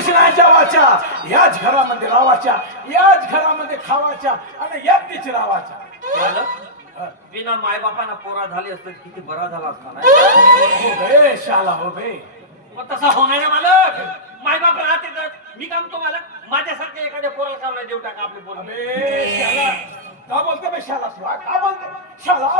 कृष्णाच्या वाचा याच घरामध्ये रावाच्या याच घरामध्ये खावाच्या आणि याच रावाच्या मालक बिना मायबापांना पोरा झाले असते किती बरा झाला असता ना हो शाला हो बे. मग तसा होणार मालक. मायबाप राहते मी काम तो मालक. माझ्यासारख्या एखाद्या पोराला कावला देऊ टाका आपले पोर. का बोलते बे शाला? का बोलते? शाला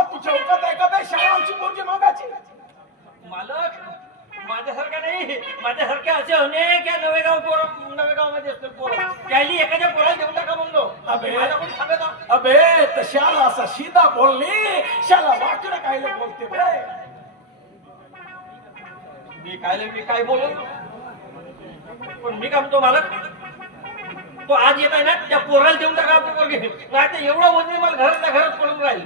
माझ्यासारख्या नाही. माझ्यासारख्या असे अनेक या नवेगाव पोर नवेगावमध्ये असतील पोर. त्याली एखाद्या पोराला देऊन टाका म्हणलो. अबे. माझ्याकडून? अबे तर शाला असा सीधा बोलली. शाला वाकडं काय बोलते बे. मी काय मी काय बोलू? पण मी काय म्हणतो मालक? तो आज येत आहे ना त्या पोराला देऊन टाका आपली पोरगी. नाही तर एवढं वजन मला घरातल्या घरात पडून राहील.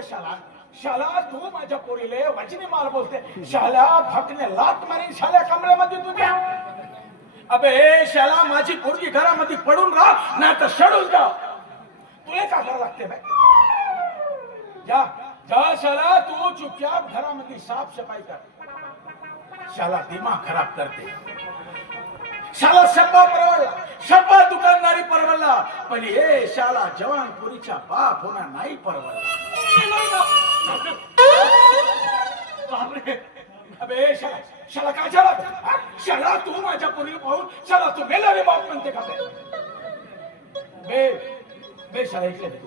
का शाला. शाला तू माझ्या पोरीले वचनी मार बोलते शाला फकने लात मारीन शाल्या कमरेमध्ये तुझ्या अबे शाला माझी पोरगी घरामध्ये पडून राह ना तर शडून जा. तुला का घर लागते बे जा जा शाला तू चुपचाप घरामध्ये साफ सफाई कर. शाला दिमाग खराब करते. शाला सब्बा परवडला. सब्बा दुकानदारी परवडला. पण हे शाला जवान पुरीचा बाप होणार नाही परवडला. बापरे. अबे शाला शाला काय शाला तू माझ्या पोरीला पाहून शाला तू मेला रे बाप म्हणते का? बे बे शाला इकडे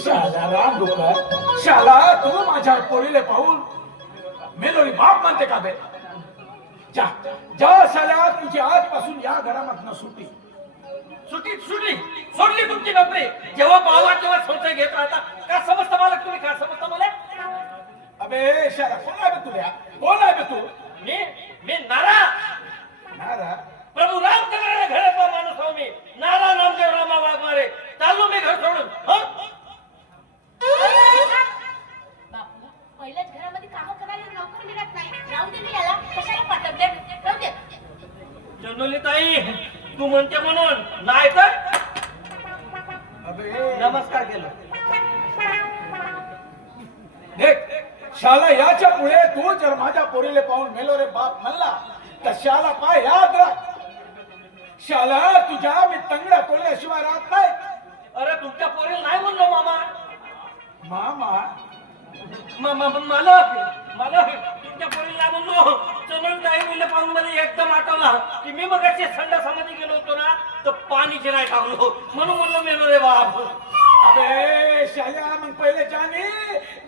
शाला राम शाला तू माझ्या पोरीले पाहून मेलो रे बाप म्हणते का बे? जा जा शाला तुझी आजपासून या घरामधनं सुटी सुटी सुटी. सोडली तुमची नोकरी. जेव्हा पावा तेव्हा संशय घेत राहता. का समजता मालक तुम्ही? का समजता मला अबे शाला कोण आहे बे तुला? कोण आहे बे तू? मी मी नारा. नारा? प्रभू रामचंद्र घरातला माणूस आहो मी. नारा नामदेव रामा वाघमारे. चाललो मी घर सोडून. हं? बापू पहिल्याच घरामध्ये कामं करायला नोकरी मिळत नाही. राहू दे मी याला. कशाला पाठवते? राहू दे. जनोली ताई तू म्हणते म्हणून. नाही तर नमस्कार केलं. शाला याच्यापुढे तू जर माझ्या पोरीले पाहून मेलो रे बाप म्हणला तर शाला पाय याद राख. शाला तुझ्या मी तंगड्या तोडल्याशिवाय राहत नाही. अरे तुमच्या पोरीला नाही म्हणलो मामा. मामा. मालक मालक तुमच्या पोरीला नाही म्हणलो. चनोली ताई मुलं पाहून मला एकदम आठवला की मी मग संडासामध्ये गेलो होतो ना तर पाणीचे नाही टाकलो म्हणून म्हणलो मेलो रे बाप अबे शाल्या मग पहिले जाणे.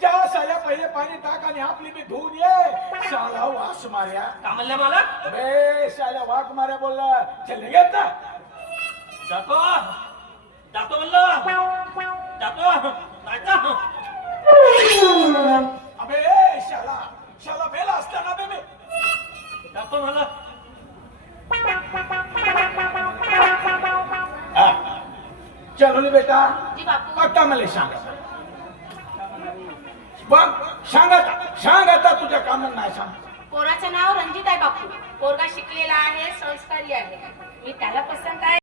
जा शाल्या पहिले पाणी टाक आणि आपली बी धुवून ये. शाला वास मार्या का म्हणले मालक अबे शाल्या वाघ मार्या बोलला. चल घेत जातो. जातो म्हणलं. चलो नी बेटा जी बापू. आता मला सांगा. बघ सांग आता सांग आता तुझ्या कामात नाही सांग पोराचं नाव रणजित आहे बापू. पोरगा शिकलेला आहे संस्कारी आहे. मी त्याला पसंत आहे.